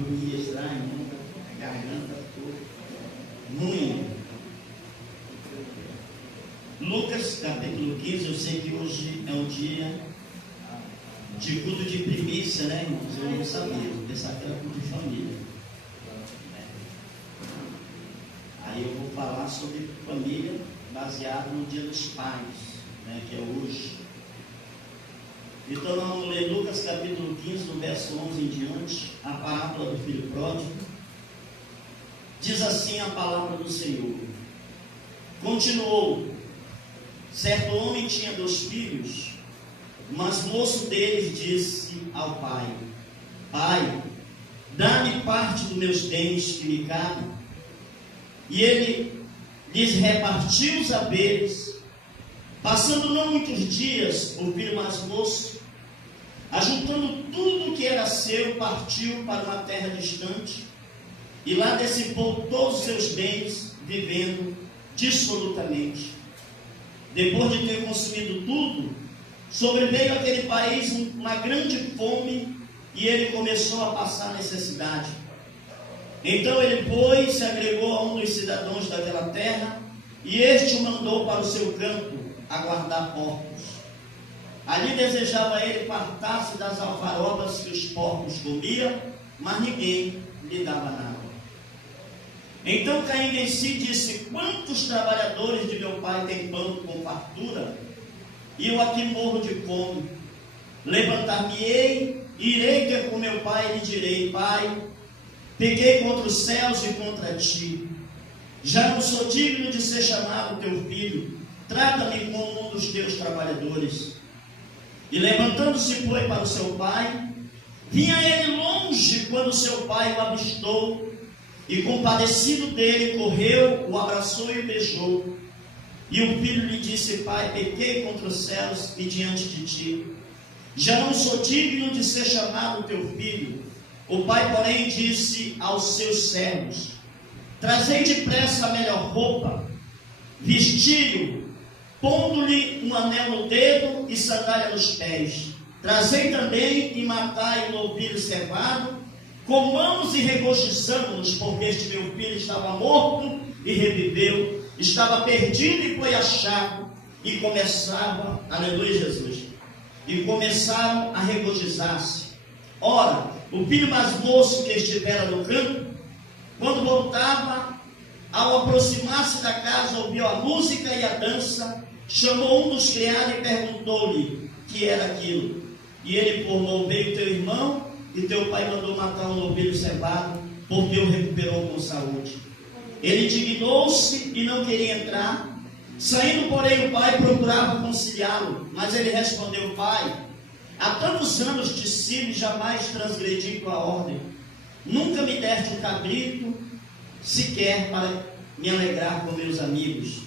dormia estranho, a garganta toda ruim. Lucas capítulo 15, eu sei que hoje é um dia de culto de primícia, né, irmãos? Eu não sabia, eu pensava que era culto de família. Aí eu vou falar sobre família baseado no Dia dos Pais, né, que é hoje. Então vamos ler Lucas capítulo 15, do verso 11 em diante, a parábola do filho pródigo. Diz assim a palavra do Senhor. Continuou: certo homem tinha 2 filhos, mas moço deles disse ao pai: Pai, dá-me parte dos meus bens que me cabem. E ele lhes repartiu os haveres. Passando não muitos dias, o filho mais moço, ajuntando tudo o que era seu, partiu para uma terra distante, e lá dissipou todos os seus bens, vivendo dissolutamente. Depois de ter consumido tudo, sobreveio àquele país uma grande fome, e ele começou a passar necessidade. Então ele, pois, se agregou a um dos cidadãos daquela terra, e este o mandou para o seu campo a guardar porcos. Ali desejava ele fartar-se das alfarobas que os porcos comiam, mas ninguém lhe dava nada. Então, caindo em si, disse: quantos trabalhadores de meu pai têm pão com fartura, e eu aqui morro de fome? Levantar-me-ei, irei ter com meu pai, e lhe direi: Pai, pequei contra os céus e contra ti. Já não sou digno de ser chamado teu filho. Trata-me como um dos teus trabalhadores. E levantando-se foi para o seu pai. Vinha ele longe quando seu pai o avistou, e compadecido dele, correu, o abraçou e o beijou. E o filho lhe disse: Pai, pequei contra os céus e diante de ti. Já não sou digno de ser chamado teu filho. O pai, porém, disse aos seus servos: trazei depressa a melhor roupa, vestiu-o, pondo-lhe um anel no dedo e sandália nos pés. Trazei também e matai o novilho cevado. Comamos e regozijamo-nos, porque este meu filho estava morto e reviveu, estava perdido e foi achado. E começava, aleluia Jesus, e começaram a regozijar-se. Ora, o filho mais moço que estivera no campo, quando voltava, ao aproximar-se da casa, ouviu a música e a dança, chamou um dos criados e perguntou-lhe que era aquilo. E ele informou: veio teu irmão, e teu pai mandou matar um novilho cevado, porque o recuperou com saúde. Ele indignou-se e não queria entrar. Saindo, porém, o pai procurava conciliá-lo, mas ele respondeu: Pai, há tantos anos te sirvo e jamais transgredi tua ordem. Nunca me deste um cabrito, sequer para me alegrar com meus amigos.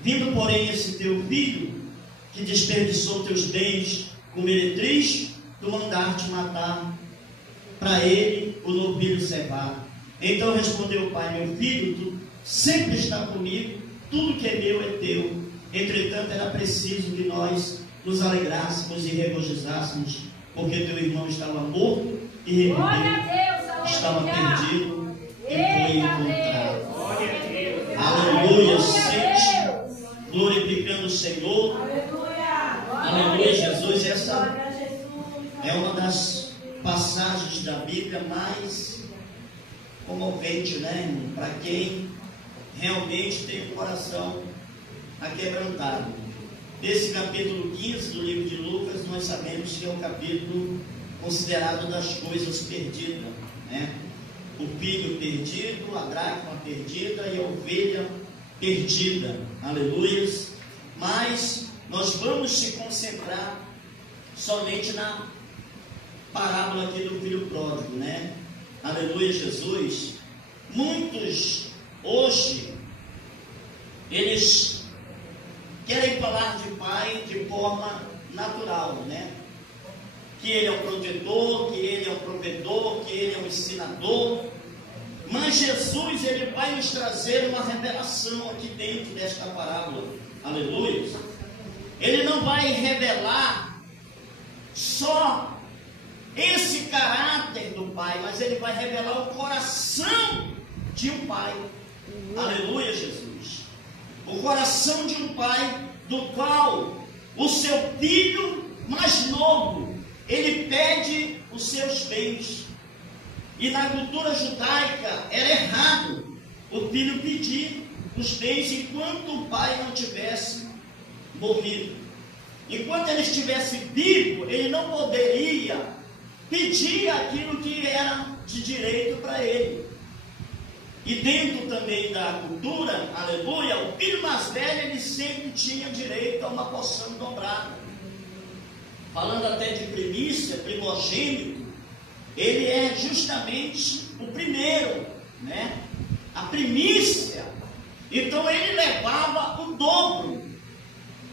Vindo, porém, esse teu filho, que desperdiçou teus bens com meretriz, tu mandaste matar para ele o novilho cevado. Então respondeu o pai: meu filho, tu sempre está comigo, tudo que é meu é teu. Entretanto, era preciso que nós nos alegrássemos e regozijássemos, porque teu irmão estava morto e reviveu, estava perdido e foi encontrado. Aleluia, sente, glorificando o Senhor. Aleluia, Jesus. Essa é uma das passagens da Bíblia mais comovente, né, irmão? Para quem realmente tem o coração aquebrantado. Esse capítulo 15 do livro de Lucas, nós sabemos que é um capítulo considerado das coisas perdidas, né? O filho perdido, a dracma perdida e a ovelha perdida. Aleluia. Mas nós vamos se concentrar somente na parábola aqui do filho pródigo, né? Aleluia, Jesus. Muitos hoje eles querem falar de pai de forma natural, né? Que ele é um protetor, que ele é um provedor, que ele é um ensinador. Mas Jesus, ele vai nos trazer uma revelação aqui dentro desta parábola. Aleluia. Ele não vai revelar só esse caráter do pai, mas ele vai revelar o coração de um pai. Aleluia, Jesus. O coração de um pai, do qual o seu filho mais novo, ele pede os seus bens. E na cultura judaica era errado o filho pedir os bens enquanto o pai não tivesse morrido. Enquanto ele estivesse vivo, ele não poderia pedir aquilo que era de direito para ele. E dentro também da cultura, aleluia, o filho mais velho, ele sempre tinha direito a uma porção dobrada. Falando até de primícia, primogênito, ele é justamente o primeiro, né? A primícia. Então ele levava o dobro.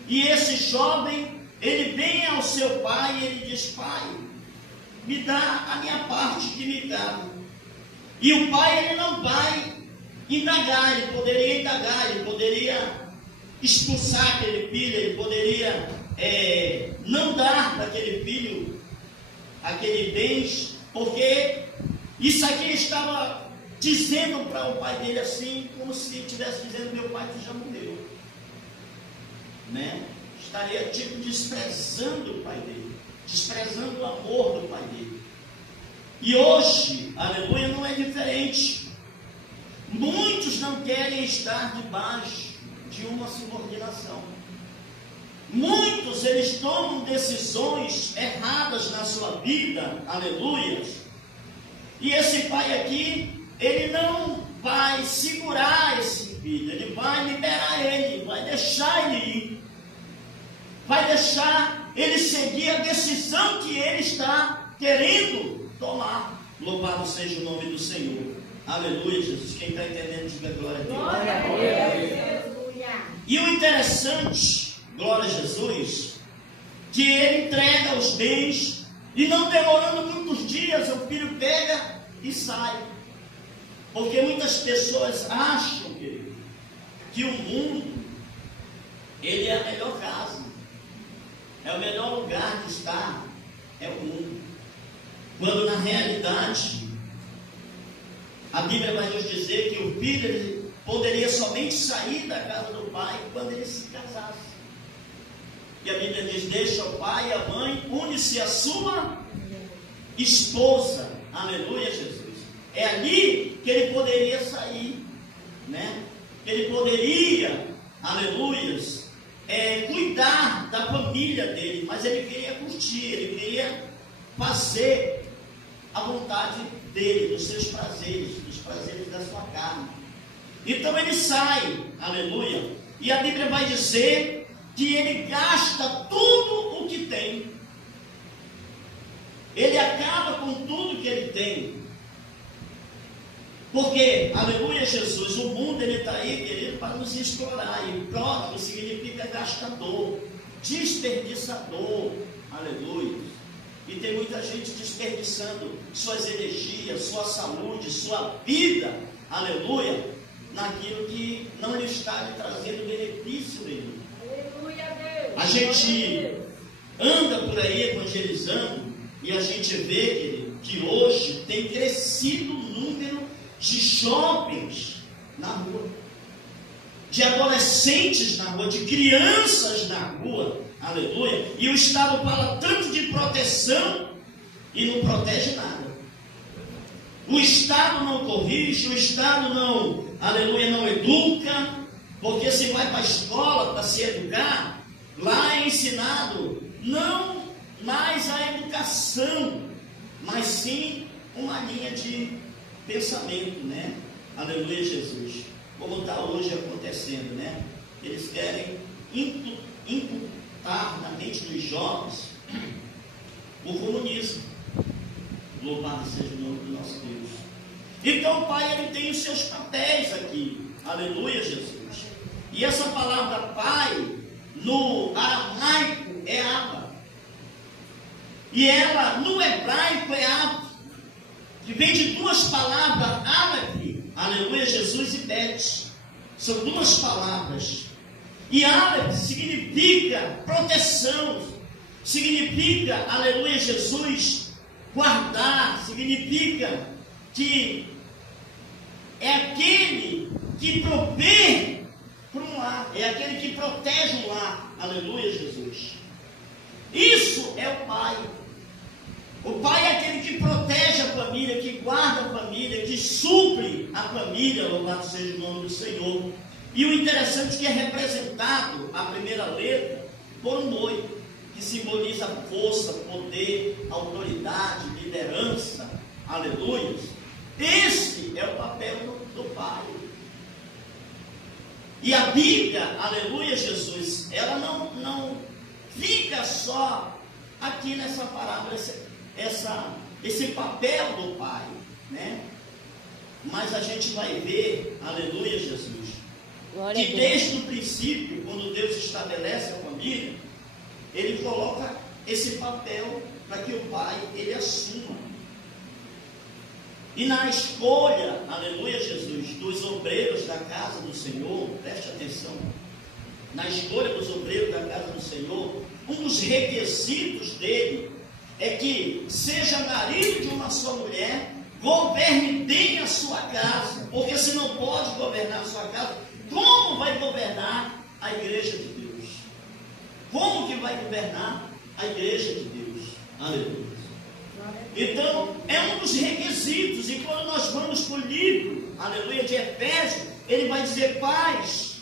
E esse jovem, ele vem ao seu pai e ele diz: pai, me dá a minha parte que me cabe. E o pai, ele não vai indagar, ele poderia expulsar aquele filho, ele poderia não dar para aquele filho aquele bens, porque isso aqui ele estava dizendo para o pai dele assim, como se estivesse dizendo: meu pai que já morreu, né? Estaria tipo desprezando o pai dele, desprezando o amor do pai dele. E hoje, aleluia, não é diferente. Muitos não querem estar debaixo de uma subordinação. Muitos, eles tomam decisões erradas na sua vida, aleluia. E esse pai aqui, ele não vai segurar esse filho, ele vai liberar ele, vai deixar ele ir, vai deixar ele seguir a decisão que ele está querendo tomar. Louvado seja o nome do Senhor. Aleluia, Jesus. Quem está entendendo, diga glória a Deus. Glória a Deus. E o interessante, glória a Jesus, que ele entrega os bens e não demorando muitos dias, o filho pega e sai. Porque muitas pessoas acham que o mundo, ele é a melhor casa, é o melhor lugar de estar, é o mundo. Quando na realidade, a Bíblia vai nos dizer que o filho ele poderia somente sair da casa do pai quando ele se casasse. E a Bíblia diz: deixa o pai e a mãe, une-se a sua esposa. Aleluia, Jesus. É ali que ele poderia sair, né? Ele poderia, aleluia, cuidar da família dele, mas ele queria curtir, ele queria fazer a vontade dele, dos seus prazeres, dos prazeres da sua carne. Então ele sai, aleluia, e a Bíblia vai dizer que ele gasta tudo o que tem, ele acaba com tudo que ele tem, porque, aleluia, Jesus, o mundo ele está aí, querido, para nos explorar, e pródigo significa gastador, desperdiçador, aleluia. E tem muita gente desperdiçando suas energias, sua saúde, sua vida, aleluia, naquilo que não lhe está lhe trazendo benefício nenhum. Aleluia, Deus. A gente anda por aí evangelizando e a gente vê, querido, que hoje tem crescido o número de jovens na rua, de adolescentes na rua, de crianças na rua. Aleluia. E o Estado fala tanto de proteção e não protege nada. O Estado não corrige, o Estado não, aleluia, não educa, porque se vai para a escola para se educar, lá é ensinado não mais a educação, mas sim uma linha de pensamento, né? Aleluia, Jesus. Como está hoje acontecendo, né? Eles querem inculcar na mente dos jovens o comunismo. Louvado seja o nome do nosso Deus. Então o Pai, ele tem os seus papéis aqui. Aleluia, Jesus. E essa palavra Pai, no aramaico, é Abba. E ela, no hebraico, é Ab, que vem de duas palavras, Aleph, aleluia, Jesus, e Bet. São duas palavras. E Aleph significa proteção, significa, aleluia, Jesus, Guardar significa que é aquele que provê para um lar, é aquele que protege um lar. Aleluia, Jesus. Isso é o pai. O pai é aquele que protege a família, que guarda a família, que supre a família, louvado seja o nome do Senhor. E o interessante é que é representado, a primeira letra, por um boi, que simboliza força, poder, autoridade, liderança. Aleluia. Esse é o papel do pai. E a Bíblia, aleluia, Jesus, ela não fica só aqui nessa parábola, esse papel do pai, né? Mas a gente vai ver, aleluia, Jesus, Glória que desde o princípio, quando Deus estabelece a família, Ele coloca esse papel para que o pai, ele assuma. E na escolha, aleluia, Jesus, dos obreiros da casa do Senhor, preste atenção, na escolha dos obreiros da casa do Senhor, um dos requisitos dele é que seja marido de uma só mulher, governe bem a sua casa, porque se não pode governar a sua casa, como vai governar a igreja de Deus? Como que vai governar a igreja de Deus? Aleluia. Então, é um dos requisitos, e quando nós vamos para o livro, aleluia, de Efésios, ele vai dizer, pais,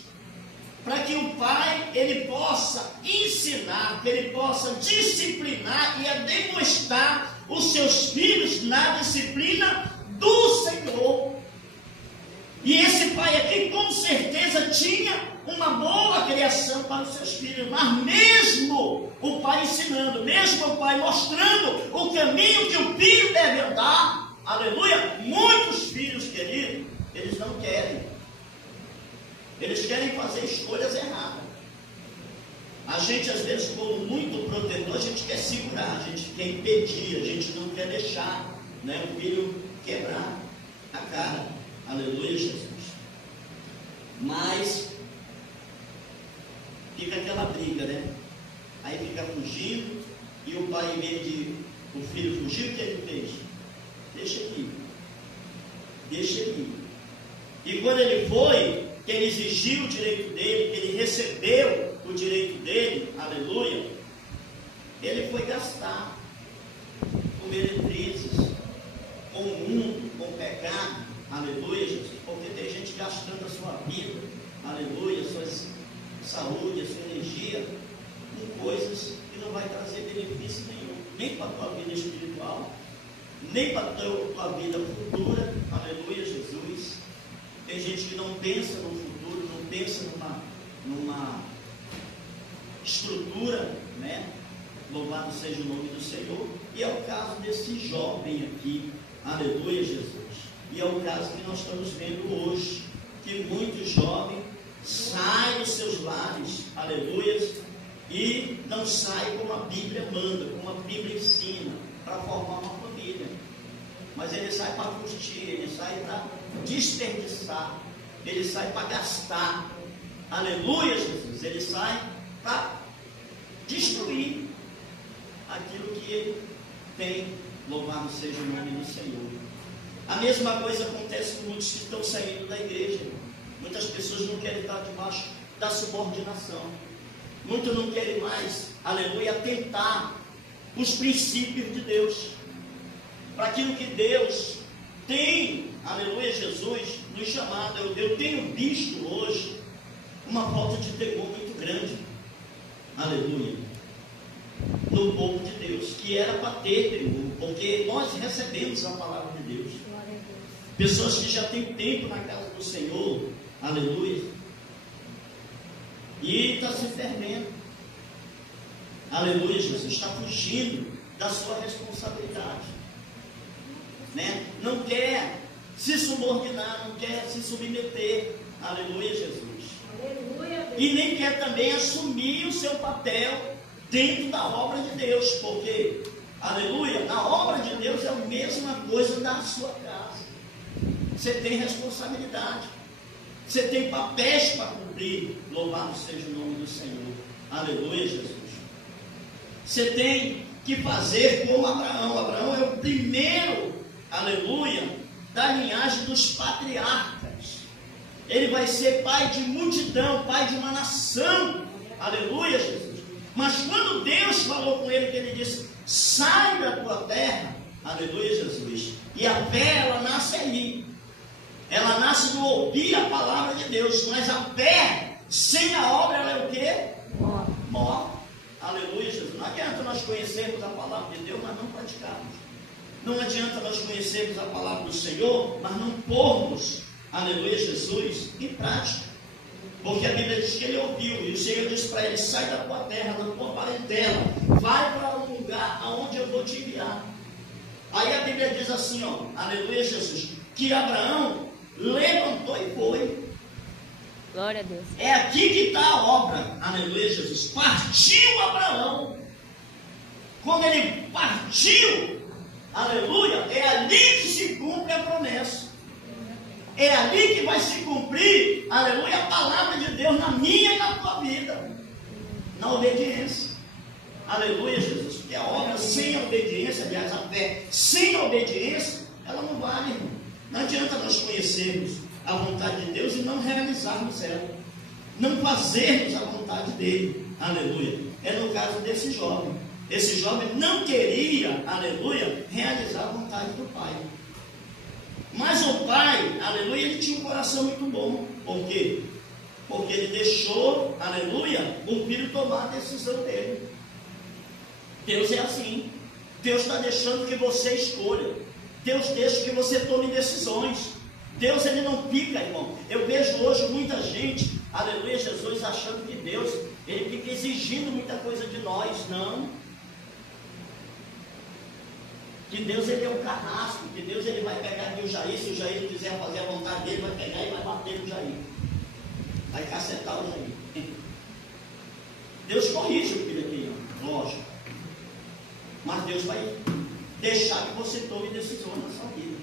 para que o pai, ele possa ensinar, que ele possa disciplinar e demonstrar os seus filhos na disciplina do Senhor. E esse pai aqui, com certeza, tinha uma boa criação para os seus filhos, mas mesmo o pai ensinando, mesmo o pai mostrando o caminho que o filho deve andar, aleluia, muitos filhos queridos, eles não querem. Eles querem fazer escolhas erradas. A gente, às vezes, como muito protetor, a gente quer segurar, a gente quer impedir, a gente não quer deixar, né, o filho quebrar a cara. Aleluia, Jesus. Mas fica aquela briga, né? Aí fica fugindo, e o pai, em vez de o filho fugir, o que ele fez? Deixa aqui. Deixa aqui. E quando ele foi, que ele exigiu o direito dele, que ele recebeu o direito dele, aleluia, ele foi gastar com meretrizes, com o mundo, com o pecado, aleluia, Jesus, porque tem gente gastando a sua vida, aleluia, a sua saúde, a sua energia, com coisas que não vai trazer benefício nenhum, nem para a tua vida espiritual, nem para a tua vida futura, aleluia, Jesus. Tem gente que não pensa no futuro, não pensa numa estrutura, né? Louvado seja o nome do Senhor. E é o caso desse jovem aqui, aleluia, Jesus. E é o caso que nós estamos vendo hoje, que muitos jovens saem dos seus lares, aleluia, e não saem como a Bíblia manda, como a Bíblia ensina, para formar uma família. Mas ele sai para curtir, ele sai para desperdiçar, ele sai para gastar, aleluia, Jesus, ele sai para destruir aquilo que ele tem, louvado seja o nome do Senhor. A mesma coisa acontece com muitos que estão saindo da igreja. Muitas pessoas não querem estar debaixo da subordinação, muitos não querem mais, aleluia, atentar os princípios de Deus, para aquilo que Deus tem, aleluia, Jesus, nos chamado. Eu tenho visto hoje uma falta de temor muito grande, aleluia, no povo de Deus, que era para ter temor, porque nós recebemos a palavra de Deus. Pessoas que já têm tempo na casa do Senhor, aleluia, e está se fervendo, aleluia, Jesus, está fugindo da sua responsabilidade, né? Não quer se subordinar, não quer se submeter, aleluia, Jesus, Aleluia. e nem quer também assumir o seu papel dentro da obra de Deus, porque, aleluia, na obra de Deus é a mesma coisa da sua casa. Você tem responsabilidade, você tem papéis para cumprir, louvado seja o nome do Senhor, aleluia, Jesus. Você tem que fazer como Abraão. Abraão é o primeiro, aleluia, da linhagem dos patriarcas. Ele vai ser pai de multidão, pai de uma nação, aleluia, Jesus. Mas quando Deus falou com ele, que ele disse, sai da tua terra, aleluia, Jesus. E a fé, ela nasce aí. Ela nasce no ouvir a palavra de Deus, mas a fé, sem a obra, ela é o quê? Morre. Aleluia, Jesus. Não adianta nós conhecermos a palavra de Deus, mas não praticarmos. Não adianta nós conhecermos a palavra do Senhor, mas não pormos, aleluia, Jesus, em prática. Porque a Bíblia diz que ele ouviu, e o Senhor disse para ele, sai da tua terra, da tua parentela, vai para um lugar aonde eu vou te enviar. Aí a Bíblia diz assim, ó, aleluia, Jesus, que Abraão levantou e foi. Glória a Deus. É aqui que está a obra, aleluia, Jesus. Partiu Abraão. Quando ele partiu, aleluia, é ali que se cumpre a promessa. É ali que vai se cumprir, aleluia, a palavra de Deus na minha e na tua vida. Na obediência. Aleluia, Jesus. Porque a obra sem a obediência, aliás, a fé sem a obediência, ela não vale, irmão. Não adianta nós conhecermos a vontade de Deus e não realizarmos ela. Não fazermos a vontade dele. Aleluia. É no caso desse jovem. Esse jovem não queria, aleluia, realizar a vontade do pai. Mas o pai, aleluia, ele tinha um coração muito bom. Por quê? Porque ele deixou, aleluia, o filho tomar a decisão dele. Deus é assim. Deus está deixando que você escolha. Deus deixa que você tome decisões. Deus, ele não fica, irmão. Eu vejo hoje muita gente, aleluia, Jesus, achando que Deus, ele fica exigindo muita coisa de nós. Não. Que Deus, ele é um carrasco. Que Deus, ele vai pegar aqui o Jair. Se o Jair quiser fazer a vontade dele, vai pegar e vai bater no Jair. Vai cacetar o Jair. Deus corrige o filho aqui, lógico. Mas Deus vai deixar que você tome decisões na sua vida.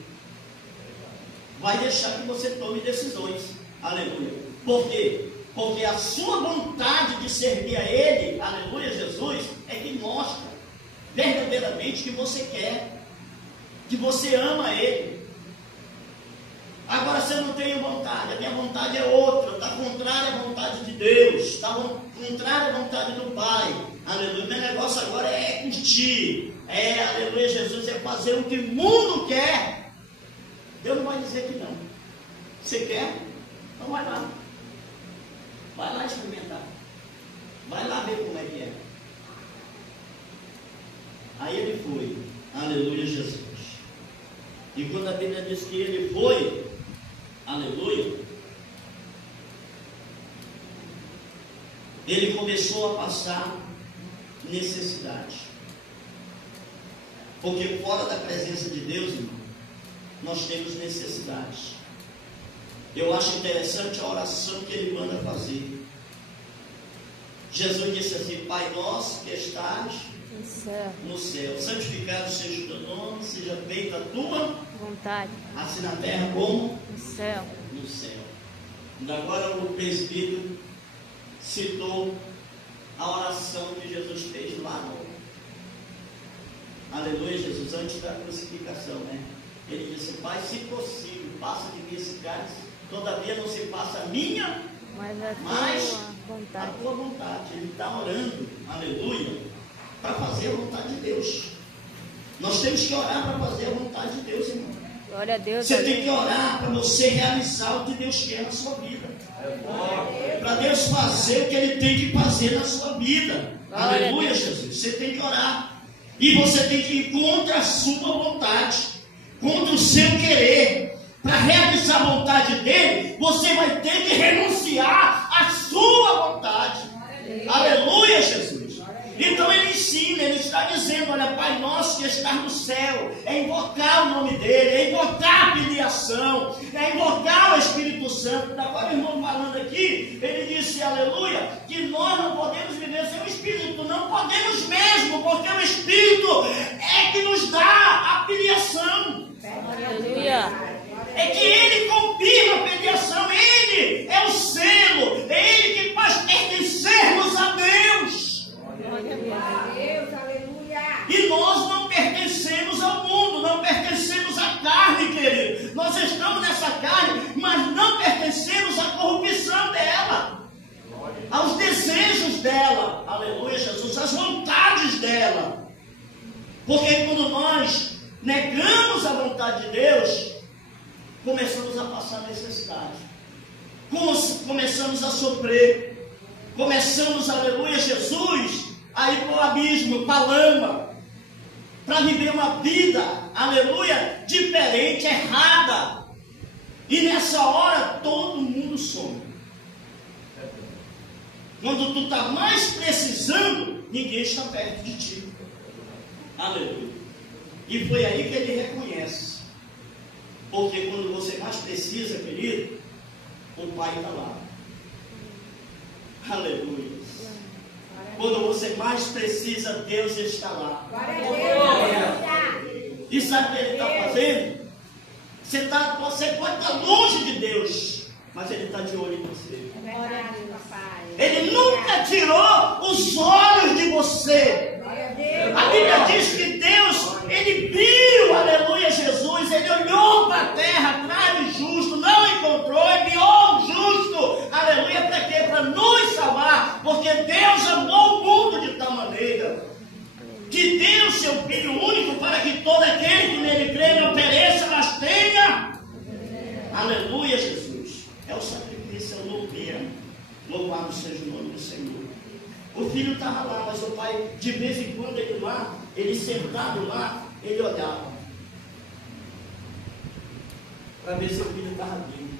Vai deixar que você tome decisões. Aleluia. Por quê? Porque a sua vontade de servir a Ele, aleluia, Jesus, é que mostra verdadeiramente que você quer, que você ama Ele. Agora, se eu não tenho vontade, a minha vontade é outra, está contrária à vontade de Deus, está contrária à vontade do Pai. Aleluia. Meu negócio agora é curtir, aleluia, Jesus, é fazer o que o mundo quer. Deus não vai dizer que não. Você quer? Então vai lá. Vai lá experimentar. Vai lá ver como é que é. Aí ele foi. Aleluia, Jesus. E quando a Bíblia diz que ele foi, aleluia, ele começou a passar necessidade. Porque fora da presença de Deus, irmão, nós temos necessidades. Eu acho interessante a oração que ele manda fazer. Jesus disse assim: Pai nosso que estás no céu, santificado seja o teu nome, seja feita a tua vontade, assim na terra como no céu. No céu. E agora o presbítero citou a oração que Jesus fez lá no aleluia, Jesus, antes da crucificação, né? Ele disse: Pai, se possível, passa de mim esse cálice, todavia não se passa a minha, mas a tua vontade. Ele está orando, aleluia, para fazer a vontade de Deus. Nós temos que orar para fazer a vontade de Deus, irmão. Glória a Deus. Você tem que orar para você realizar o que Deus quer na sua vida. Para Deus fazer o que Ele tem que fazer na sua vida. Glória Aleluia, Jesus. Você tem que orar. E você tem que ir contra a sua vontade, contra o seu querer. Para realizar a vontade dele, você vai ter que renunciar à sua vontade. Aleluia, Jesus. Então ele ensina, ele está dizendo: olha, Pai nosso que está no céu, é invocar o nome dele, é invocar a filiação, é invocar o Espírito Santo. Agora o irmão falando aqui, ele disse, aleluia, que nós não podemos viver sem o Espírito, não podemos mesmo, porque o Espírito é que nos dá a filiação. Aleluia. É que ele confirma a filiação, ele é o selo, é ele que faz pertencermos a Deus. Deus, aleluia. E estamos nessa carne, mas não pertencemos à corrupção dela, aos desejos dela, aleluia, Jesus, às vontades dela. Porque quando nós negamos a vontade de Deus, começamos a passar necessidade, começamos a sofrer, começamos, aleluia, Jesus, a ir para o abismo, para a lama, para viver uma vida, aleluia, diferente, errada. E nessa hora todo mundo some. Quando tu está mais precisando, ninguém está perto de ti. Aleluia. E foi aí que ele reconhece. Porque quando você mais precisa, querido, o Pai está lá. Aleluia. Quando você mais precisa, Deus está lá. E sabe o que Ele está fazendo? Você pode estar longe de Deus, mas Ele está de olho em você. Ele nunca tirou os olhos de você. A Bíblia diz que Deus, Ele viu, aleluia, Jesus, Ele olhou para a terra atrás do justo, não encontrou, enviou o justo, aleluia, para quê? Para nos salvar, porque Deus amou o mundo de tal maneira que deu o seu Filho único para que todo aquele que nele crê não pereça, mas tenha. Aleluia, Jesus. É o sacrifício, é o louvor. Louvado seja o nome do Senhor. O filho estava lá, mas o pai, de vez em quando, ele sentado lá, ele olhava para ver se o filho estava vivo.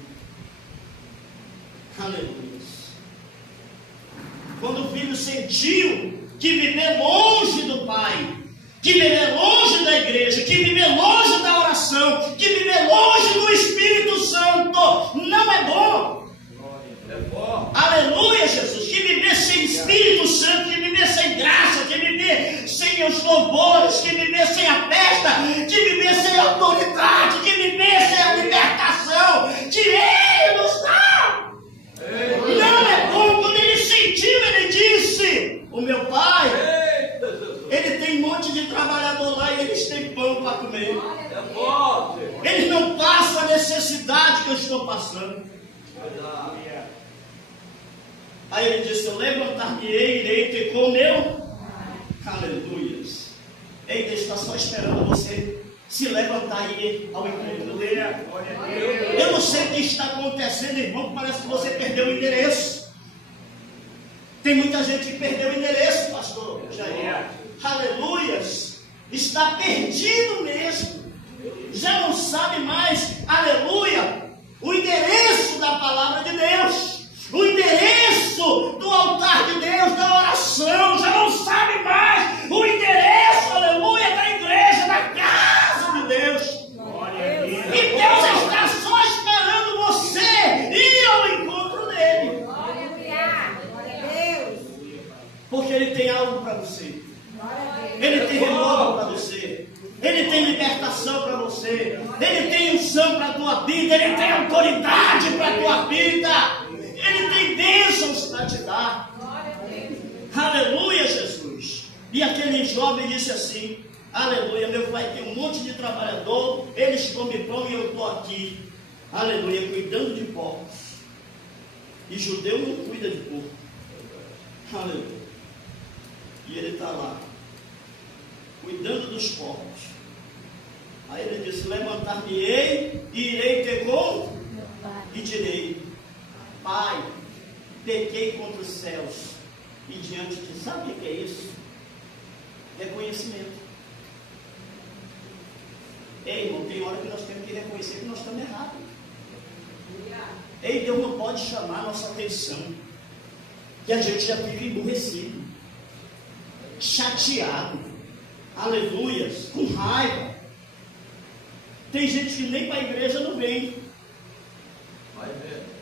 Aleluia. Quando o filho sentiu que viver longe do pai, que viver longe da igreja, que viver longe da oração, que viver longe do Espírito Santo não é bom. Aleluia, Jesus. Que viver sem Espírito Santo, que viver sem graça, que viver sem os louvores, que viver sem a festa, que viver sem a autoridade, que viver sem a libertação que Ele nos dá. Não é bom. Quando ele sentiu, ele disse: o meu pai, ele tem um monte de trabalhador lá e eles têm pão para comer. Eles não passam a necessidade que eu estou passando. Aí ele disse: eu levantar-me-ei, irei ter com o meu. Aleluia. Ei, Deus está só esperando você se levantar e ir ao encontro dele. Eu não sei o que está acontecendo, irmão. Parece que você perdeu o endereço. Tem muita gente que perdeu o endereço, pastor Jair. Aleluias. Está perdido mesmo. Já não sabe mais, aleluia, o endereço da palavra de Deus, o endereço do altar de Deus, da oração. Já não sabe mais o endereço, aleluia, da igreja, da casa de Deus. E Deus está só esperando você ir ao encontro dele. Porque Ele tem algo para você. Ele tem renovo para você. Ele tem libertação para você. Ele tem unção para a tua vida. Ele tem autoridade para a tua vida. Ele tem bênçãos para te dar. Aleluia, Jesus. E aquele jovem disse assim: aleluia, meu pai tem um monte de trabalhador, eles comem pão e eu estou aqui, aleluia, cuidando de porcos. E judeu não cuida de porco. Aleluia. E ele está lá, cuidando dos porcos. Aí ele disse: levantar-me-ei e irei ter com e direi: Pai, pequei contra os céus e diante de ti. Sabe o que é isso? Reconhecimento. Ei, irmão, tem hora que nós temos que reconhecer que nós estamos errados. Ei, Deus não pode chamar a nossa atenção, que a gente já fica emburrecido, chateado, aleluia, com raiva. Tem gente que nem para a igreja não vem,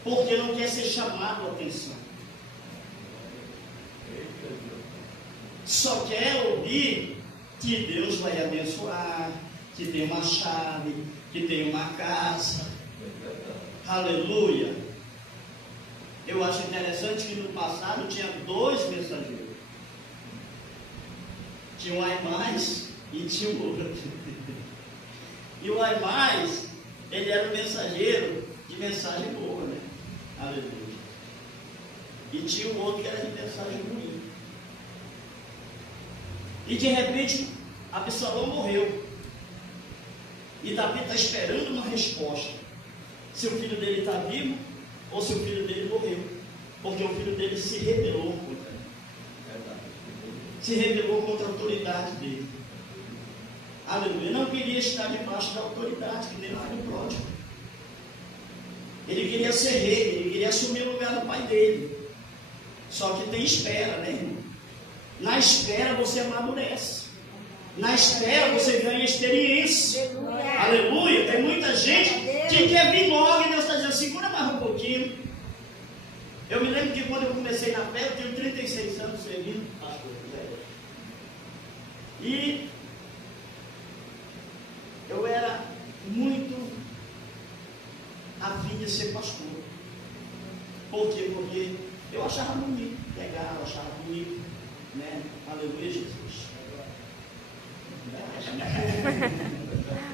porque não quer ser chamado a atenção. Só quer ouvir que Deus vai abençoar, que tem uma chave, que tem uma casa. Aleluia. Eu acho interessante que no passado tinha 2 mensageiros. Tinha um ai mais e tinha o outro. E o ai mais, ele era um mensageiro de mensagem boa, né? Aleluia. E tinha um outro que era de mensagem ruim. E de repente, Absalão morreu. E Davi está esperando uma resposta. Se o filho dele está vivo ou se o filho dele morreu. Porque o filho dele se rebelou contra ele. Se rebelou contra a autoridade dele. Aleluia. Não queria estar debaixo da autoridade, que nem o filho pródigo. Ele queria ser rei, ele queria assumir o lugar do pai dele. Só que tem espera, né, irmão? Na espera você amadurece. Na espera você ganha experiência. Aleluia. Tem muita gente que quer vir logo e Deus está dizendo, segura mais um pouquinho. Eu me lembro que quando eu comecei na fé, eu tenho 36 anos servindo, pastor. E eu era muito afim de ser pastor. Por quê? Porque eu achava bonito, legal, achava bonito, né? Aleluia, Jesus.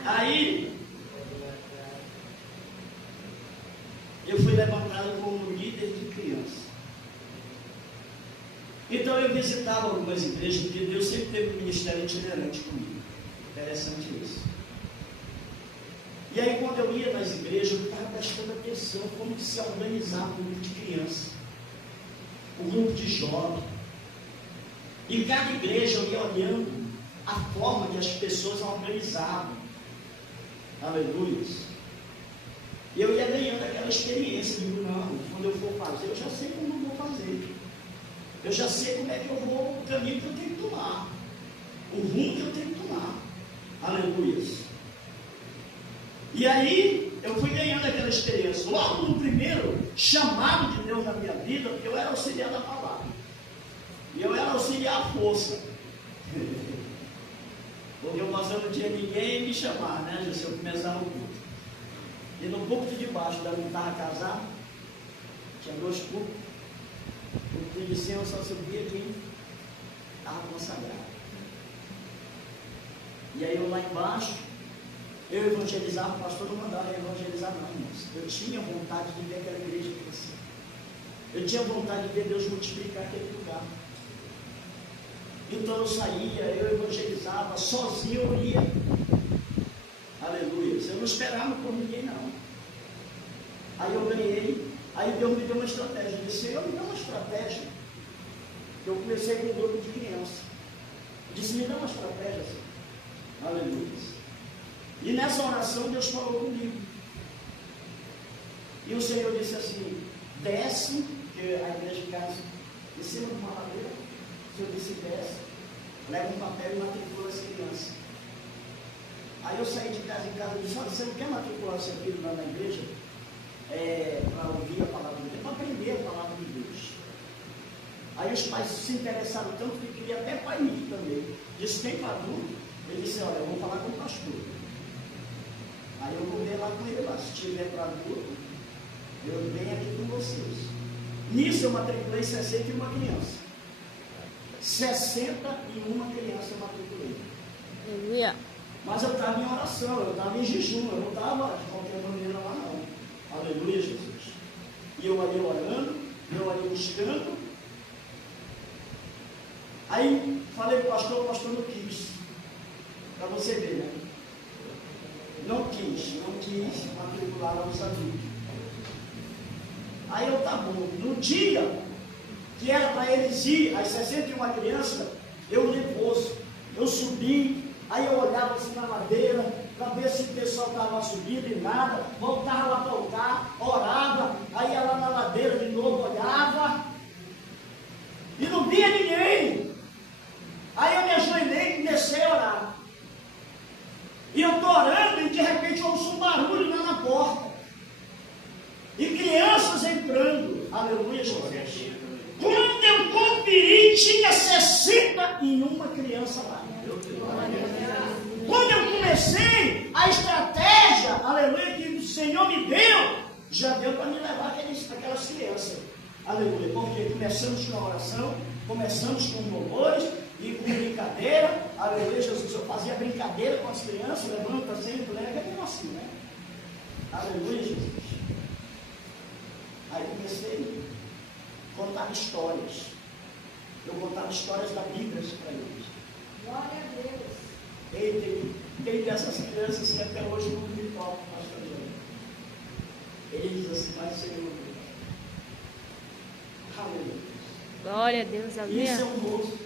Aí eu fui levantado como líder de criança. Então eu visitava algumas igrejas, porque Deus sempre teve um ministério itinerante comigo. Interessante isso. E aí quando eu ia nas igrejas, eu estava prestando atenção como que se organizava o grupo de criança, o grupo de jovens. Em cada igreja eu ia olhando a forma que as pessoas organizavam. Aleluia. E eu ia ganhando aquela experiência. Digo, não, quando eu for fazer, eu já sei como eu vou fazer. Eu já sei como é que eu vou, o caminho que eu tenho que tomar. O rumo que eu tenho que tomar. Aleluia. E aí, eu fui ganhando aquela experiência. Logo no primeiro chamado de Deus na minha vida, eu era auxiliar da palavra. E eu era auxiliar à força. Porque o pastor não tinha ninguém me chamar, né? Se eu começar no culto. E no púlpito de baixo, da não estava casado, tinha 2 púlpitos. O púlpito de cima só subia quem estava consagrado. E aí eu lá embaixo, eu evangelizava, o pastor não mandava eu evangelizar não, irmãos. Eu tinha vontade de ver aquela igreja crescer. Eu tinha vontade de ver Deus multiplicar aquele lugar. Então eu saía, eu evangelizava, sozinho eu ia. Aleluia. Eu não esperava por ninguém não. Aí eu ganhei, aí Deus me deu uma estratégia. Eu disse, Senhor, me dá uma estratégia. Eu comecei com um grupo de crianças. Eu disse, me dá uma estratégia. Senhor. Aleluia. E nessa oração Deus falou comigo. E o Senhor disse assim, desce, porque a igreja fica em cima de uma madeira. O Senhor disse, desce, leva um papel e matricula as crianças. Aí eu saí de casa em casa e disse, olha, você não quer matricular seu filho lá na igreja? Para ouvir a palavra de Deus, para aprender a palavra de Deus. Aí os pais se interessaram tanto que queriam até pai ir também. Disse, tem para adulto? Ele disse, olha, eu vou falar com o pastor. Aí eu vou ver lá com ele lá. Se tiver para adulto, eu venho aqui com vocês. Nisso eu matriculei 61 crianças. 61 crianças eu matriculei. Aleluia. Mas eu estava em oração, eu estava em jejum, eu não estava de qualquer maneira lá não. Aleluia, Jesus. E eu ali orando, eu ali buscando. Aí falei para o pastor não quis. Para você ver, né? Não quis matricular lá nos adultos. Aí eu, tá bom. No dia que era para eles ir, as 61 crianças, eu nervoso, eu subi, aí eu olhava assim na madeira, para ver se o pessoal estava subindo e nada, voltava lá para voltar, orava, aí ia lá na ladeira de novo, olhava, e não via ninguém. Aí eu me ajoelhei e comecei a orar. E eu estou orando e de repente eu ouço um barulho lá na porta. E crianças entrando. Aleluia, Jesus. Quando eu conferi, tinha 61 crianças lá. Quando eu comecei, a estratégia, aleluia, que o Senhor me deu, já deu para me levar aquelas crianças. Aleluia. Porque começamos com a oração, começamos com louvores e com brincadeira. Aleluia, Jesus. Eu fazia brincadeira com as crianças, levanta, sempre, leva, é assim, né? Aleluia, Jesus. Aí comecei a contar histórias. Eu contava histórias da Bíblia para eles. Glória a Deus. Tem dessas crianças que até hoje não me tocam, pastor Jânio. Ele diz assim, mas Senhor, aleluia. Glória a Deus, Isso é aleluia. um moço.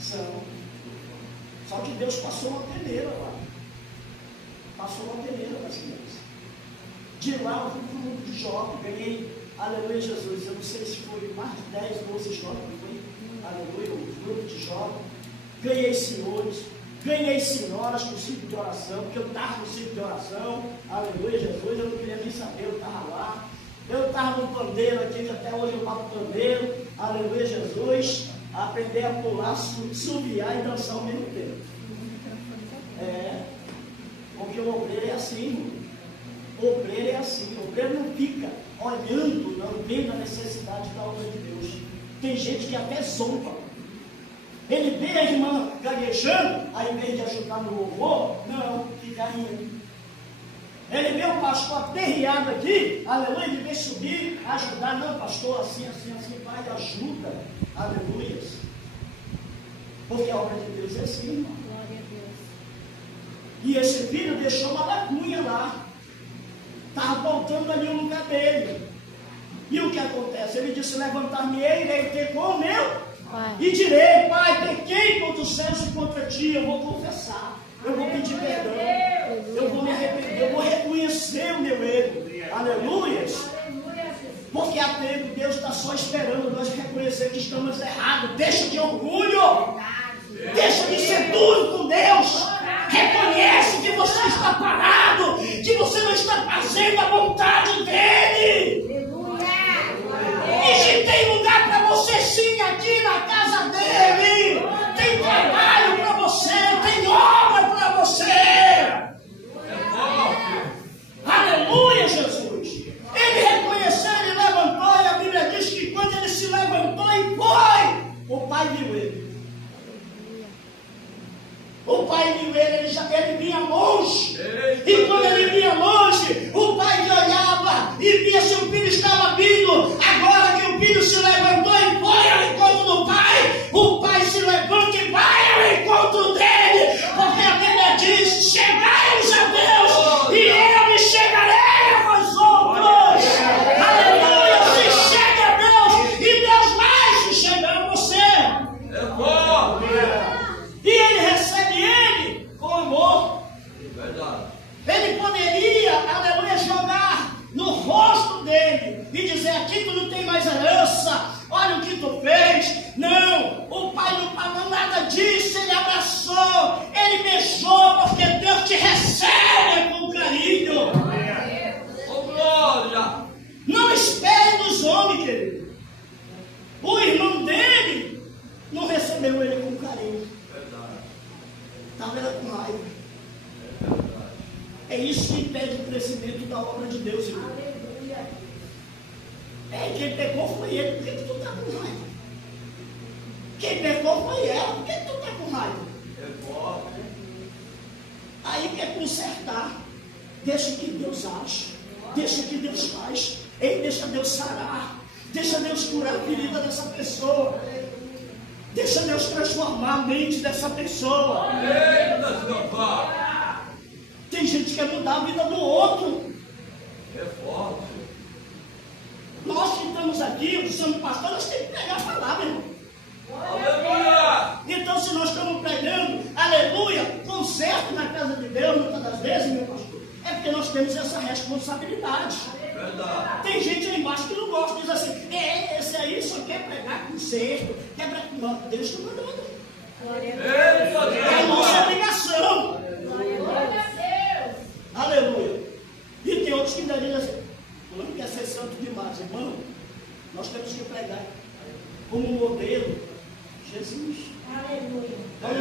São. Só que Deus passou uma peneira lá. Passou uma peneira nas crianças. De lá eu fui para o mundo de jovem, ganhei, aleluia Jesus, eu não sei se foi mais de 10, 12 jovens, foi, aleluia, um grupo de jovens. Ganhei senhores, ganhei senhoras com ciclo de oração, porque eu estava no ciclo de oração, aleluia Jesus, eu não queria nem saber, eu estava lá. Eu estava no pandeiro aqui, que até hoje eu bato pandeiro, aleluia Jesus, aprender a pular, subiar e dançar ao mesmo tempo. Porque o obreiro é assim, irmão. O obreiro é assim, o obreiro não fica olhando, não vendo a necessidade da obra de Deus. Tem gente que até zomba. Ele vê a irmã gaguejando, aí em vez de ajudar no louvor, não, fica rindo. Ele vê o pastor aperreado aqui, aleluia, ele vem subir, ajudar, não, pastor, assim, vai, ajuda, aleluia. Porque a obra de Deus é assim, irmão. Glória a Deus. E esse filho deixou uma lacunha lá. Estava voltando ali o lugar dele. E o que acontece? Ele disse, levantar-me-ei, irei ter com o meu. Pai. E direi, Pai, pequei contra os céus e contra ti. Eu vou confessar. Eu vou pedir perdão. Eu vou me arrepender. Eu vou reconhecer o meu erro. Aleluias. Aleluia, Jesus. Porque há tempo Deus está só esperando nós reconhecer que estamos errados. Deixa de orgulho. Deixa de ser duro com Deus. Reconhece que você está parado, que você não está fazendo a vontade dEle. E que tem lugar para você sim aqui na casa dEle. Tem trabalho para você, tem obra para você. Aleluia, Jesus. Ele reconheceu, ele levantou, e a Bíblia diz que quando ele se levantou e foi, o Pai viu ele. O Pai viu ele vinha longe. E quando ele vinha longe, o Pai que olhava e via se o filho estava vindo. Agora que o filho se levantou e foi ao encontro do Pai, o Pai se levanta e vai ao encontro dele. Porque a Bíblia diz, chegai-vos a Deus e eu me chegarei a vós outros. Aleluia, se chega a Deus e Deus vai se chegar a você. E ele recebe ele com amor. Ele poderia, aleluia, jogar no rosto dele e dizer, aqui tu não tem mais herança, olha o que tu fez. Não, o pai não falou nada disso, ele abraçou, ele beijou, porque Deus te recebe com carinho. Não espere dos homens, querido. O irmão dele não recebeu ele com carinho. Estava com raiva. É isso que impede o crescimento da obra de Deus, irmão. Quem pecou foi ele. Por que tu está com raiva? Quem pecou foi ela. Por que tu está com raiva? Aí quer consertar. Deixa que Deus age. Deixa que Deus faz. Deixa Deus sarar. Deixa Deus curar a ferida dessa pessoa. Deixa Deus transformar a mente dessa pessoa. Tem gente que quer mudar a vida do outro. Nós que estamos aqui, somos pastores, nós temos que pregar a palavra, irmão. Então, se nós estamos pregando, aleluia, conserto na casa de Deus, muitas das vezes, meu pastor, é porque nós temos essa responsabilidade. Tem gente aí embaixo que não gosta, diz assim, esse aí só quer pregar conserto, quer pregar. Não, Deus está mandando. É a nossa obrigação. Aleluia. E tem outros que ainda dizem assim, fulano quer ser santo demais, irmão. Nós temos que pregar como modelo Jesus. Aleluia. Nós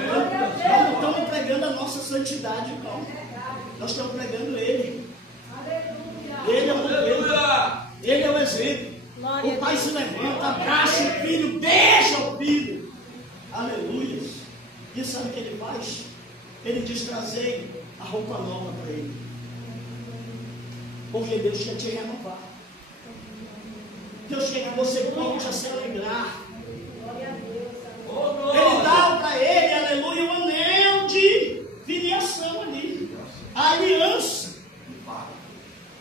não estamos pregando a nossa santidade, não. Nós estamos pregando Ele. Ele é o modelo. Ele é o exemplo. O pai se levanta, abraça o filho, beija o filho. Aleluia. E sabe o que ele faz? Ele diz, trazei a roupa nova para ele. Porque Deus quer te renovar. Deus quer que você volte a se alegrar. Ele dá para ele, aleluia, um anel de filiação ali. A aliança.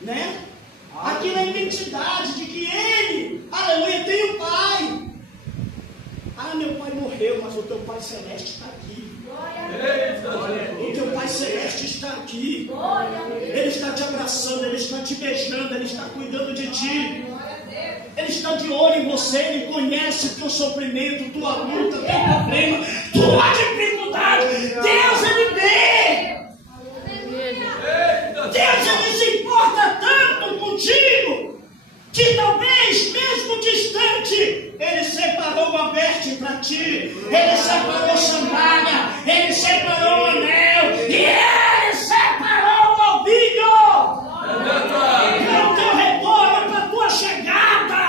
Né? Aquilo é a identidade de que ele, aleluia, tem um pai. Ah, meu pai morreu, mas o teu pai celeste está aqui. O teu pai celeste está aqui. Ele está te abraçando, ele está te beijando, ele está cuidando de ti. Ele está de olho em você, ele conhece o teu sofrimento, tua luta, teu problema, tua dificuldade. Deus, ele vê. Deus, ele se importa tanto contigo que talvez, mesmo distante, ele separou uma veste para ti, ele separou sandália, ele separou o anel e ele separou o novilho para o teu retorno, para a tua chegada.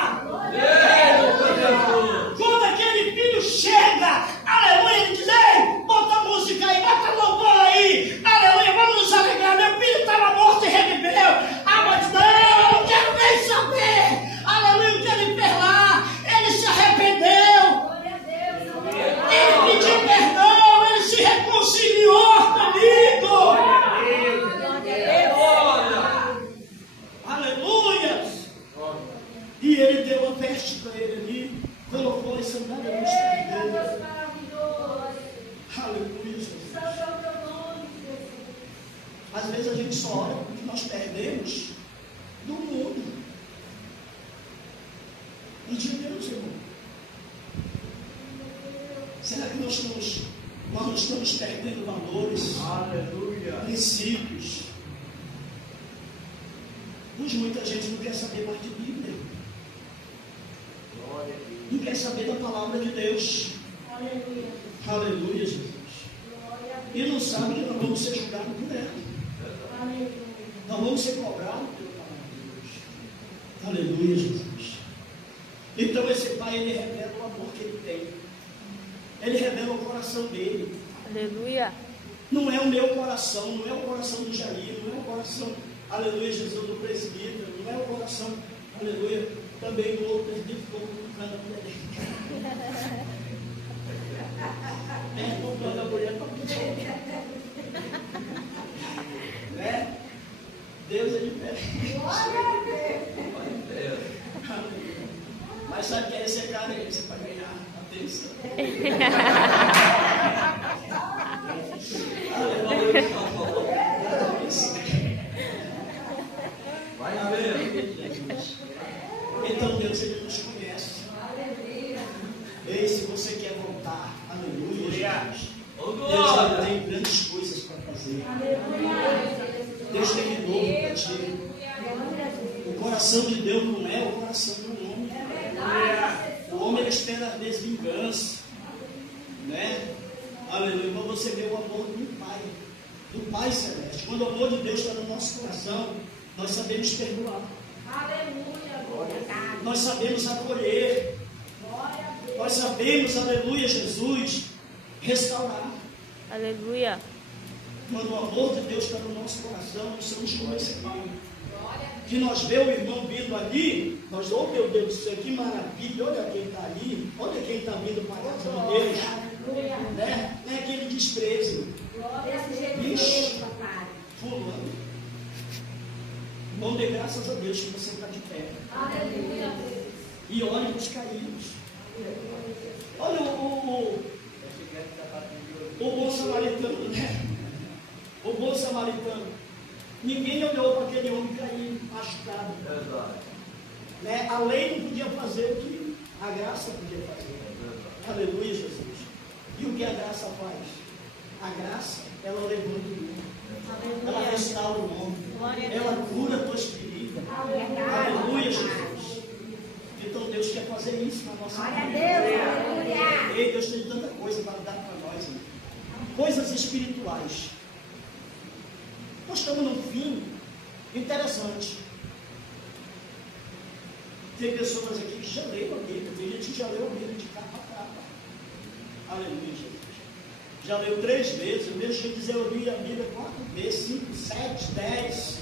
Quando aquele filho chega, aleluia, ele diz: ei, bota a música aí, bota louvor aí, aleluia, vamos nos alegrar. Meu filho estava morto e reviveu. Ah, mas não quero nem saber. Aleluia, o que ele fez lá? Ele se arrependeu. Ele pediu perdão, ele se reconciliou comigo. Aleluia. E ele deu a veste para ele ali, colocou a sandália nos pés dele. Aleluia, Jesus. Às vezes a gente só ora porque nós perdemos do mundo. E de Deus, irmão. Será que nós não estamos perdendo valores, princípios? Hoje muita gente não quer saber mais de Bíblia. Não quer saber da palavra de Deus. Aleluia, Jesus. E não sabe que nós vamos ser julgados por ela. Nós vamos ser cobrados pela palavra de Deus. Aleluia, Jesus. Então esse pai, ele revela o amor que ele tem. Ele revela o coração dele. Aleluia. Não é o meu coração, não é o coração do Jair, não é o coração, aleluia, Jesus, do presbítero, não é o coração, aleluia, também do outro presbítero, como comprando a mulher dele. É, comprando a mulher para pedir. Né? Deus é diferente. Mas sabe que é esse cara aí, você vai ganhar atenção. Vai ver. Então Deus, ele nos conhece. Ei, se você quer voltar, aleluia, Jesus. Deus, ele tem grandes coisas para fazer. Deus tem renovo para ti. O coração de Deus não é o coração do homem. O homem, ele espera às vezes vingança, né? Aleluia. Quando você vê o amor do Pai Celeste, quando o amor de Deus está no nosso coração, nós sabemos perdoar. Nós sabemos acolher. Nós sabemos, aleluia, Jesus, restaurar. Aleluia. Quando o amor de Deus está no nosso coração, nós somos como esse pai. Que nós vemos o irmão vindo ali, nós, oh meu Deus do céu, que maravilha, olha quem está ali, olha quem está vindo para a casa de Deus. Né? Não é aquele desprezo. Ixi, fulano. Bom, dê graças a Deus que você está de pé. E olhe para os caídos. Olha o bom samaritano, né? O bom samaritano. Ninguém olhou para aquele homem caído, machucado. Né? A lei não podia fazer o que a graça podia fazer. Aleluia, Jesus. E o que a graça faz? A graça, ela levanta o mundo. Ela restaura o homem. Ela cura a tua ferida. Aleluia, Jesus. Então Deus quer fazer isso na nossa vida. Ei, Deus tem tanta coisa para dar para nós. Né? Coisas espirituais. Nós estamos num fim interessante. Tem pessoas aqui que já leram a Bíblia. Tem gente que já leu a Bíblia de capa a capa. Aleluia, Jesus. Já leu 3 vezes. Eu mesmo tinha que dizer, eu li a Bíblia 4 vezes, 5, 7, 10.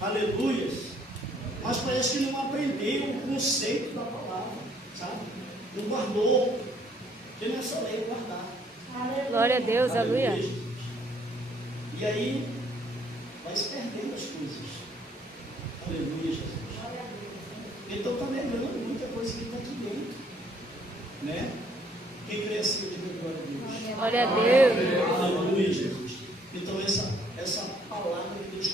Aleluia. mas parece que não aprendeu o conceito da palavra, sabe? Não guardou. Porque não é só ler, guardar. Glória a Deus, aleluia. E aí, vai se perdendo as coisas. Aleluia, Jesus. Então está negando muita coisa que está aqui dentro. Né? Quem crê assim, diga glória a Deus. Glória a Deus. Aleluia, Jesus. Então essa palavra que Deus